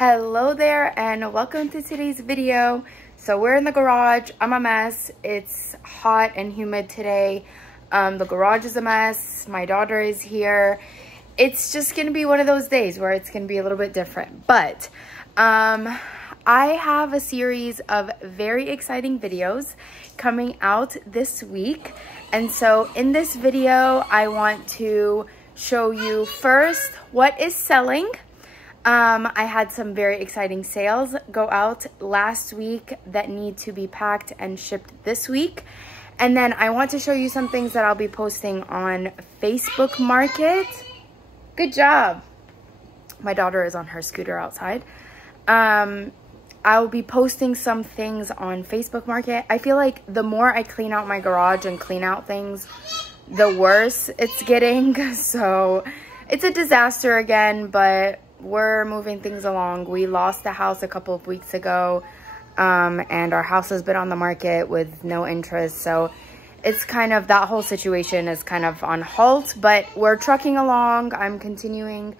Hello there and welcome to today's video. So we're in the garage. I'm a mess. It's hot and humid today. The garage is a mess. My daughter is here. It's just gonna be one of those days where it's gonna be a little bit different. But I have a series of very exciting videos coming out this week. And so in this video, I want to show you first what is selling. I had some very exciting sales go out last week that need to be packed and shipped this week. And then I want to show you some things that I'll be posting on Facebook Market. Good job. My daughter is on her scooter outside. I'll be posting some things on Facebook Market. I feel like the more I clean out my garage and clean out things, the worse it's getting. So it's a disaster again, but we're moving things along. We lost the house a couple of weeks ago, and our house has been on the market with no interest. So it's kind of, that whole situation is kind of on halt, but we're trucking along. I'm continuing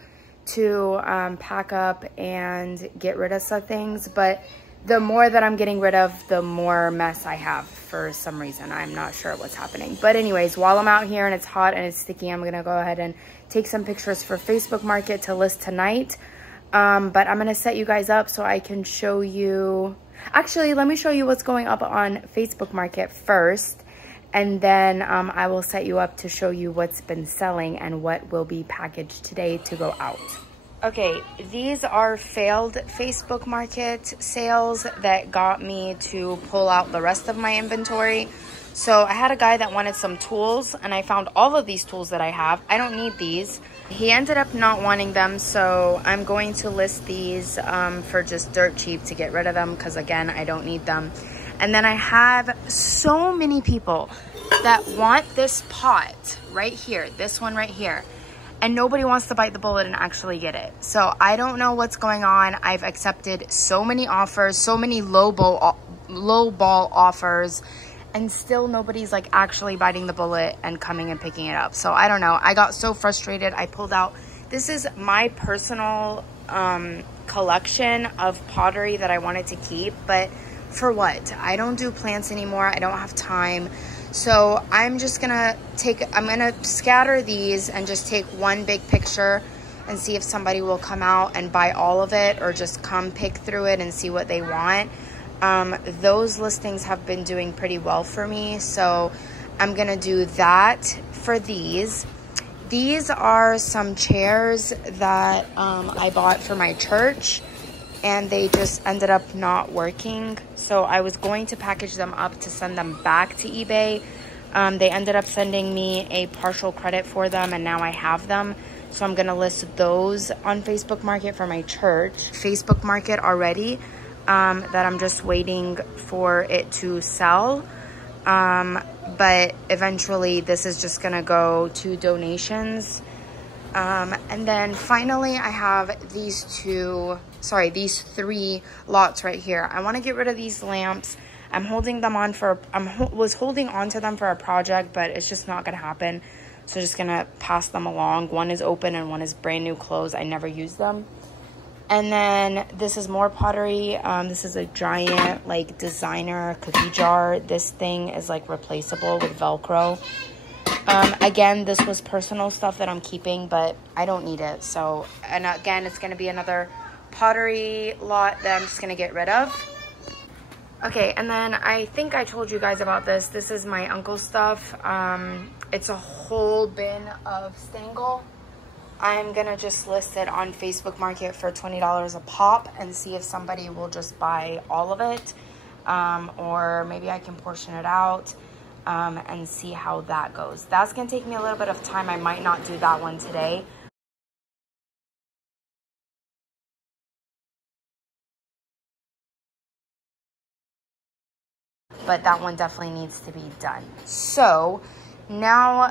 to pack up and get rid of some things, but the more that I'm getting rid of, the more mess I have for some reason. I'm not sure what's happening. But anyways, while I'm out here and it's hot and it's sticky, I'm gonna go ahead and take some pictures for Facebook Market to list tonight. But I'm gonna set you guys up so I can show you, actually, let me show you what's going up on Facebook Market first. And then I will set you up to show you what's been selling and what will be packaged today to go out. Okay, these are failed Facebook Market sales that got me to pull out the rest of my inventory. So I had a guy that wanted some tools and I found all of these tools that I have. I don't need these. He ended up not wanting them, so I'm going to list these for just dirt cheap to get rid of them because again, I don't need them. And then I have so many people that want this pot right here, this one right here. And nobody wants to bite the bullet and actually get it. So I don't know what's going on. I've accepted so many offers, so many low ball offers, and still nobody's like actually biting the bullet and coming and picking it up. So I don't know. I got so frustrated. I pulled out, this is my personal collection of pottery that I wanted to keep, but for what? I don't do plants anymore. I don't have time. So I'm just gonna I'm gonna scatter these and just take one big picture and see if somebody will come out and buy all of it or just come pick through it and see what they want. Those listings have been doing pretty well for me. So I'm gonna do that for these. These are some chairs that I bought for my church, and they just ended up not working. So I was going to package them up to send them back to eBay. They ended up sending me a partial credit for them, and now I have them. So I'm gonna list those on Facebook Market for my church. Facebook Market already, that I'm just waiting for it to sell. But eventually this is just gonna go to donations. And then finally I have these three lots right here. I want to get rid of these lamps. I'm holding them on for, was holding on to them for a project, but it's just not going to happen. So just going to pass them along. One is open and one is brand new clothes. I never use them. And then this is more pottery. This is a giant like designer cookie jar. This thing is like replaceable with Velcro. Again, this was personal stuff that I'm keeping, but I don't need it. So, and again, it's going to be another pottery lot that I'm just going to get rid of. Okay, and then I think I told you guys about this. This is my uncle's stuff. It's a whole bin of Stangle. I'm going to just list it on Facebook Market for $20 a pop and see if somebody will just buy all of it. Or maybe I can portion it out. And see how that goes. That's gonna take me a little bit of time. I might not do that one today. But that one definitely needs to be done. So now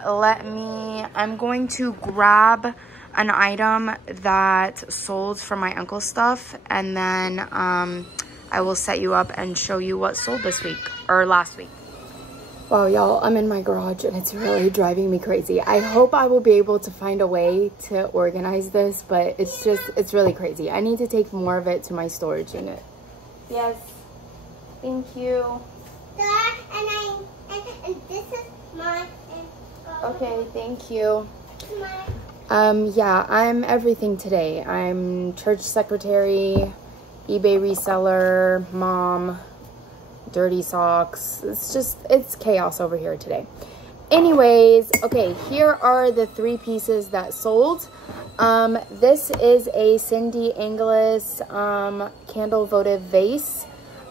I'm going to grab an item that sold from my uncle's stuff, and then I will set you up and show you what sold this week or last week. Wow, y'all, I'm in my garage and it's really driving me crazy. I hope I will be able to find a way to organize this, but it's really crazy. I need to take more of it to my storage unit. Yes, thank you. And this is mine. Okay, thank you. Yeah, I'm everything today. I'm church secretary, eBay reseller, mom, dirty socks. It's chaos over here today. Anyways, okay, here are the 3 pieces that sold. This is a Cindy Inglis candle votive vase.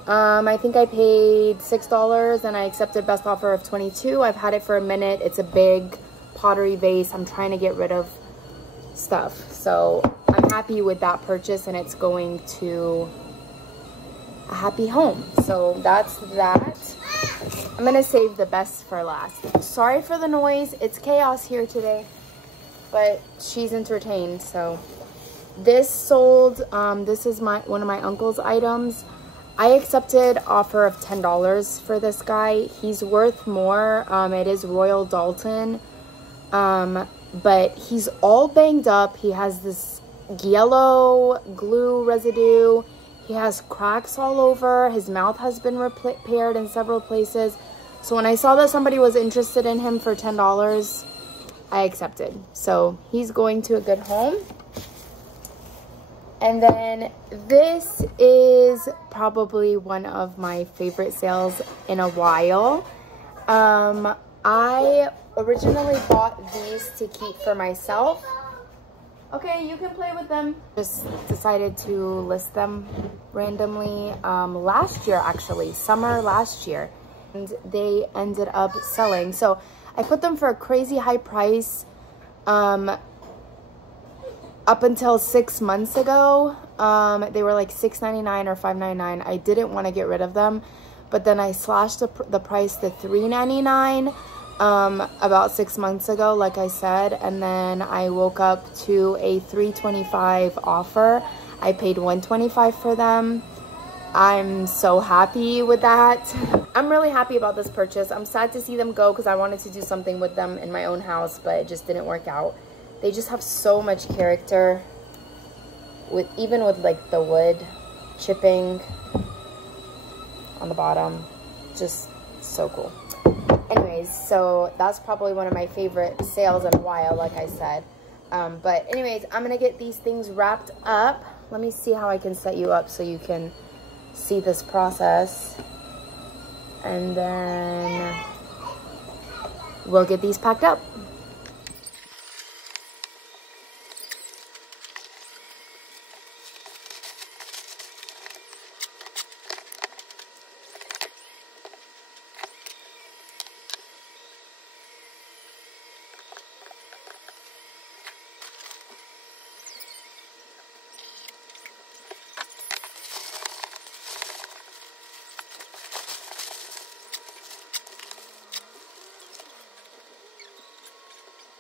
I think I paid $6 and I accepted best offer of $22. I've had it for a minute. It's a big pottery vase. I'm trying to get rid of stuff, so I'm happy with that purchase, and it's going to a happy home. So that's that. I'm gonna save the best for last. Sorry for the noise. It's chaos here today, but she's entertained. So this sold. This is one of my uncle's items. I accepted offer of $10 for this guy. He's worth more. It is Royal Dalton, but he's all banged up. He has this yellow glue residue. He has cracks all over. His mouth has been repaired in several places. So when I saw that somebody was interested in him for $10, I accepted. So he's going to a good home. And then this is probably one of my favorite sales in a while. I originally bought these to keep for myself. Okay, you can play with them. Just decided to list them randomly last year, actually, summer last year. And they ended up selling. So I put them for a crazy high price. Up until 6 months ago, they were like $6.99 or $5.99. I didn't want to get rid of them, but then I slashed the price to $3.99 about 6 months ago, like I said, and then I woke up to a $3.25 offer. I paid $1.25 for them. I'm so happy with that. I'm really happy about this purchase. I'm sad to see them go because I wanted to do something with them in my own house, but it just didn't work out. They just have so much character, even with like the wood chipping on the bottom. Just so cool. Anyways, so that's probably one of my favorite sales in a while, like I said. But anyways, I'm gonna get these things wrapped up. Let me see how I can set you up so you can see this process. And then we'll get these packed up.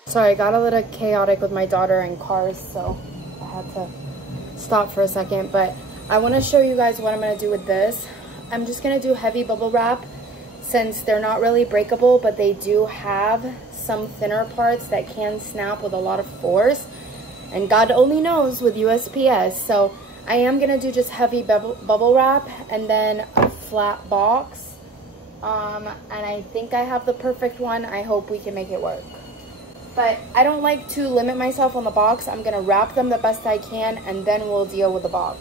Sorry, I got a little chaotic with my daughter and cars, so I had to stop for a second. But I want to show you guys what I'm going to do with this. I'm just going to do heavy bubble wrap since they're not really breakable, but they do have some thinner parts that can snap with a lot of force. And God only knows with USPS. So I am going to do just heavy bubble wrap and then a flat box. And I think I have the perfect one. I hope we can make it work. But I don't like to limit myself on the box. I'm going to wrap them the best I can, and then we'll deal with the box.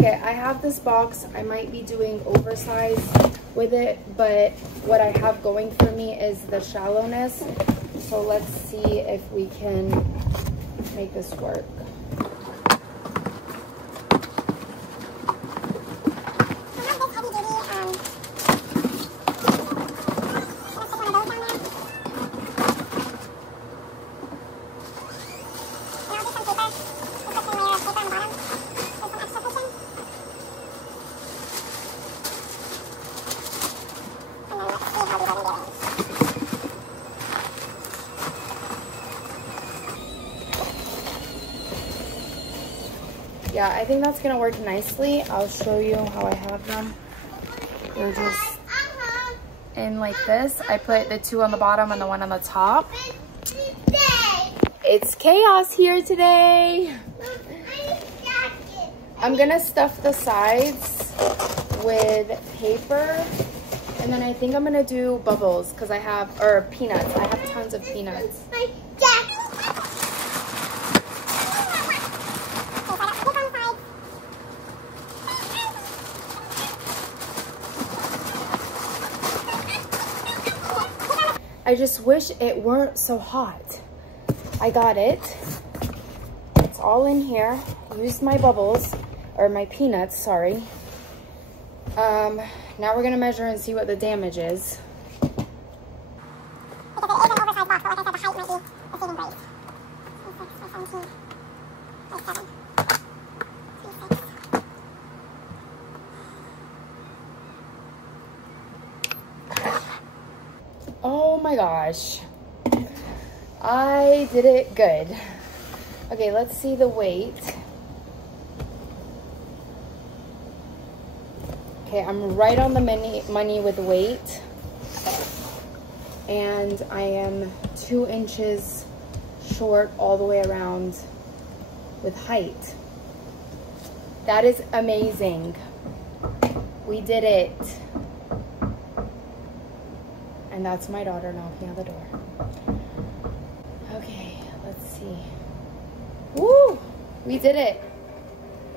Okay, I have this box. I might be doing oversized with it, but what I have going for me is the shallowness. So let's see if we can make this work. Yeah, I think that's gonna work nicely. I'll show you how I have them. They're just in like this. I put the two on the bottom and the one on the top. It's chaos here today. I'm gonna stuff the sides with paper, and then I think I'm gonna do bubbles because I have, or peanuts. I have tons of peanuts. I just wish it weren't so hot. I got it. It's all in here. Used my bubbles, or my peanuts, sorry. Now we're gonna measure and see what the damage is. Oh my gosh, I did it good. Okay, let's see the weight. Okay, I'm right on the money with weight, and I am 2 inches short all the way around with height. That is amazing. We did it. And that's my daughter knocking on the door. Okay, let's see. Woo! We did it.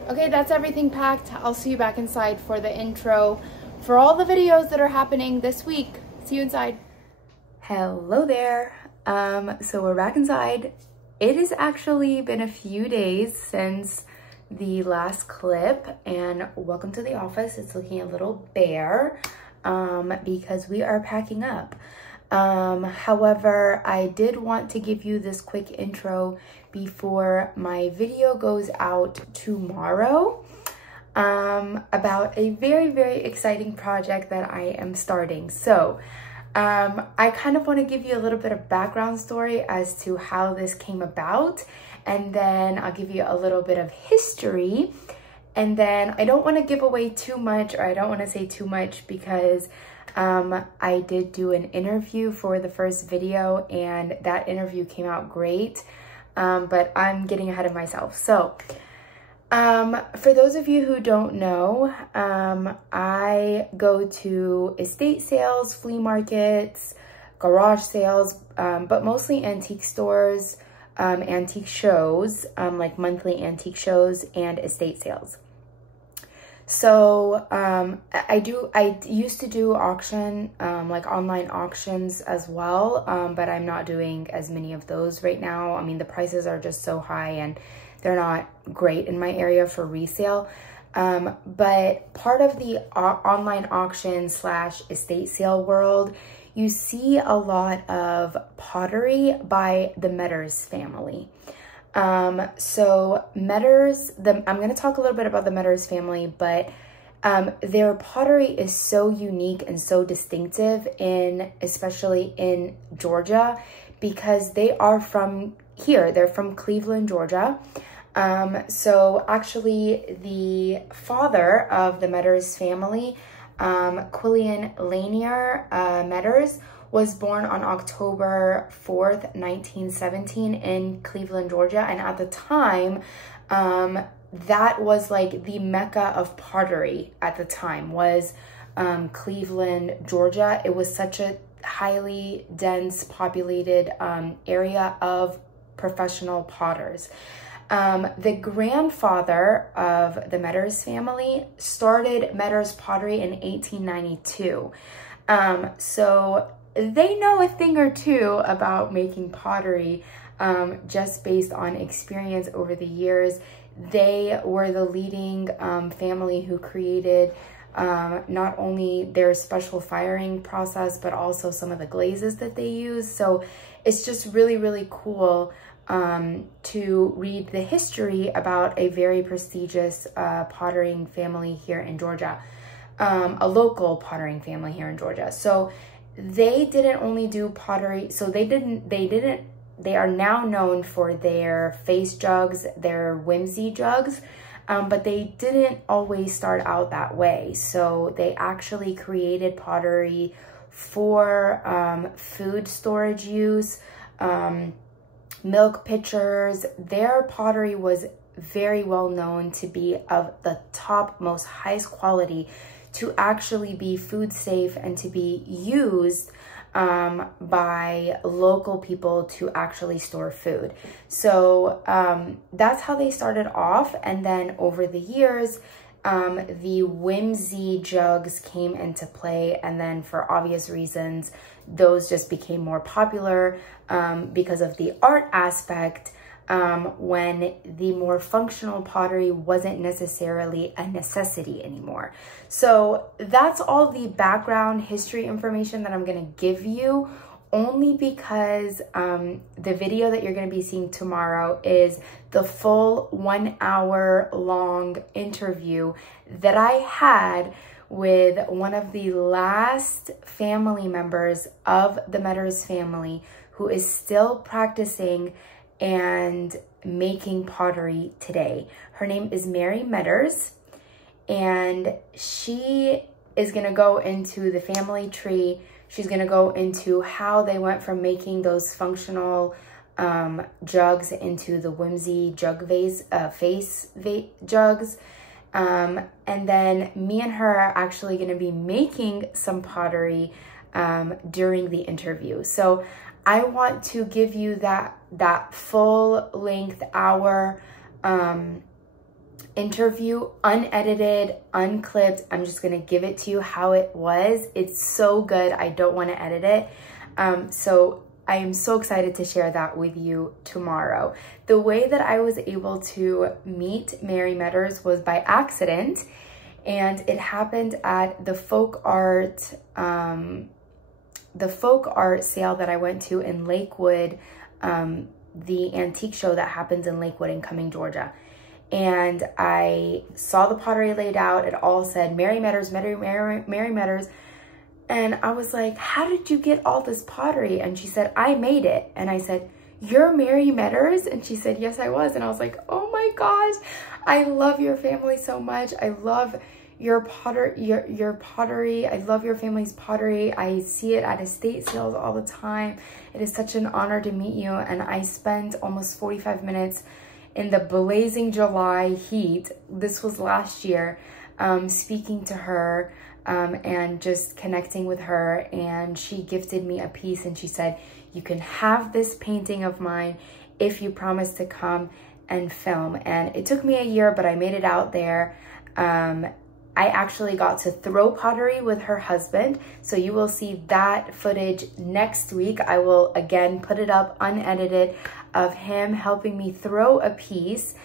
Okay, that's everything packed. I'll see you back inside for the intro for all the videos that are happening this week. See you inside. Hello there. So we're back inside. It has actually been a few days since the last clip, and welcome to the office. It's looking a little bare. Because we are packing up. However, I did want to give you this quick intro before my video goes out tomorrow about a very, very exciting project that I am starting. So I kind of want to give you a little bit of background story as to how this came about, and then I'll give you a little bit of history. And then I don't want to give away too much, or I don't want to say too much, because I did do an interview for the first video, and that interview came out great, but I'm getting ahead of myself. So for those of you who don't know, I go to estate sales, flea markets, garage sales, but mostly antique stores, antique shows, like monthly antique shows and estate sales. So I used to do auction, like online auctions as well, but I'm not doing as many of those right now. I mean, the prices are just so high and they're not great in my area for resale. But part of the online auction / estate sale world, you see a lot of pottery by the Metters family. So Metters, I'm going to talk a little bit about the Metters family, but their pottery is so unique and so distinctive, especially in Georgia, because they are from here. They're from Cleveland, Georgia. So actually the father of the Metters family, Quillian Lanier Metters, was born on October 4th, 1917 in Cleveland, Georgia. And at the time, that was like the mecca of pottery at the time, was Cleveland, Georgia. It was such a highly dense populated area of professional potters. The grandfather of the Metters family started Metters Pottery in 1892. So they know a thing or two about making pottery, just based on experience over the years. They were the leading family who created not only their special firing process, but also some of the glazes that they use. So it's just really, really cool to read the history about a very prestigious pottering family here in Georgia, a local pottering family here in Georgia. So they didn't only do pottery, so they are now known for their face jugs, their whimsy jugs, but they didn't always start out that way. So they actually created pottery for food storage use, milk pitchers. Their pottery was very well known to be of the top, most highest quality, to actually be food safe and to be used by local people to actually store food. So that's how they started off. And then over the years, the whimsy jugs came into play. And then for obvious reasons, those just became more popular because of the art aspect, when the more functional pottery wasn't necessarily a necessity anymore. So that's all the background history information that I'm going to give you, only because the video that you're going to be seeing tomorrow is the full 1 hour long interview that I had with one of the last family members of the Metters family who is still practicing and making pottery today. Her name is Mary Metters, and she is going to go into the family tree. She's going to go into how they went from making those functional jugs into the whimsy jug vase, jugs. And then me and her are actually going to be making some pottery during the interview. So I want to give you that full length hour interview, unedited, unclipped. I'm just going to give it to you how it was. It's so good. I don't want to edit it. So I am so excited to share that with you tomorrow. The way that I was able to meet Mary Metters was by accident, and it happened at the folk art sale that I went to in Lakewood, the antique show that happens in Lakewood in Cumming, Georgia. And I saw the pottery laid out. It all said Mary Metters, Mary Metters. And I was like, how did you get all this pottery? And she said, I made it. And I said, you're Mary Metters? And she said, yes, I was. And I was like, oh my gosh, I love your family so much. I love your pottery. I love your family's pottery. I see it at estate sales all the time. It is such an honor to meet you. And I spent almost 45 minutes in the blazing July heat. This was last year, speaking to her and just connecting with her. And she gifted me a piece, and she said, you can have this painting of mine if you promise to come and film. And it took me a year, but I made it out there. I actually got to throw pottery with her husband. So you will see that footage next week. I will again put it up unedited of him helping me throw a piece.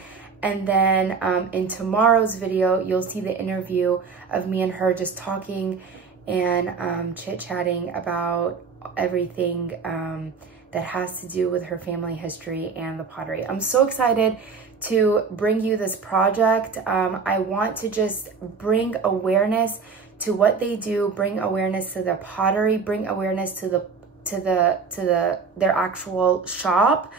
And then in tomorrow's video, you'll see the interview of me and her just talking and chit-chatting about everything that has to do with her family history and the pottery. I'm so excited to bring you this project. I want to just bring awareness to what they do, bring awareness to their pottery, bring awareness to their actual shop.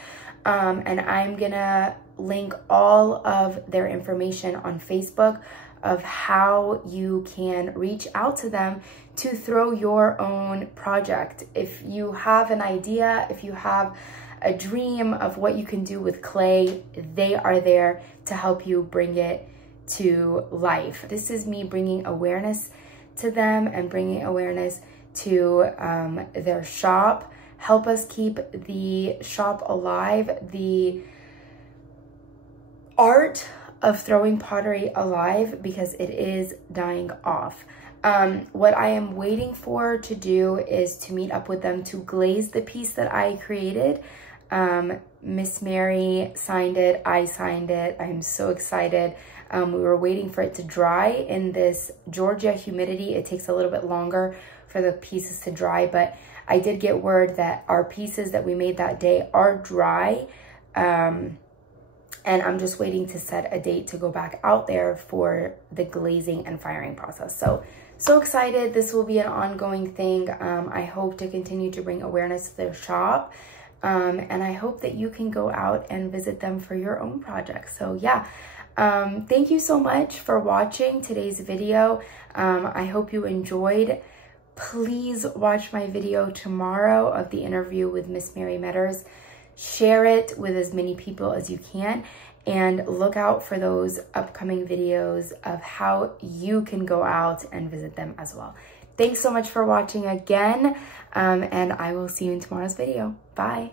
And I'm gonna link all of their information on Facebook of how you can reach out to them to throw your own project. If you have an idea, if you have a dream of what you can do with clay, they are there to help you bring it to life. This is me bringing awareness to them and bringing awareness to their shop. Help us keep the shop alive. art of throwing pottery alive because it is dying off. What I am waiting for to do is to meet up with them to glaze the piece that I created. Miss Mary signed it, I signed it. I'm so excited. We were waiting for it to dry in this Georgia humidity. It takes a little bit longer for the pieces to dry, but I did get word that our pieces that we made that day are dry. And I'm just waiting to set a date to go back out there for the glazing and firing process. So excited. This will be an ongoing thing. I hope to continue to bring awareness to their shop. And I hope that you can go out and visit them for your own projects. So yeah, thank you so much for watching today's video. I hope you enjoyed. Please watch my video tomorrow of the interview with Miss Mary Metters. Share it with as many people as you can, and look out for those upcoming videos of how you can go out and visit them as well. Thanks so much for watching again, and I will see you in tomorrow's video. Bye.